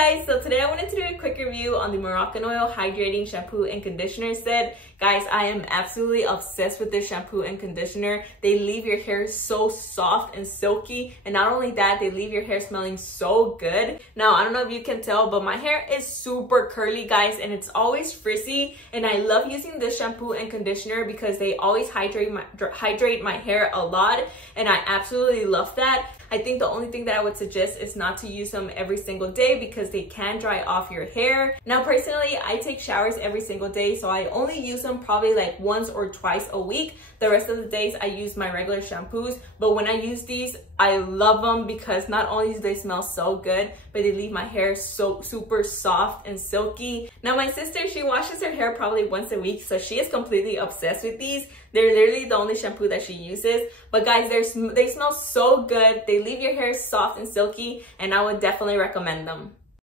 guys, so today I wanted to do a quick review on the Moroccanoil Hydrating Shampoo and Conditioner set. Guys, I am absolutely obsessed with this shampoo and conditioner. They leave your hair so soft and silky, and not only that, they leave your hair smelling so good. Now, I don't know if you can tell, but my hair is super curly, guys, and it's always frizzy, and I love using this shampoo and conditioner because they always hydrate my hair a lot, and I absolutely love that. I think the only thing that I would suggest is not to use them every single day because they can dry off your hair. Now, personally, I take showers every single day, so I only use them probably like once or twice a week. The rest of the days I use my regular shampoos, but when I use these, I love them because not only do they smell so good, but they leave my hair so super soft and silky. Now, my sister, she washes her hair probably once a week, so she is completely obsessed with these. They're literally the only shampoo that she uses. But guys, they smell so good. They leave your hair soft and silky, and I would definitely recommend them.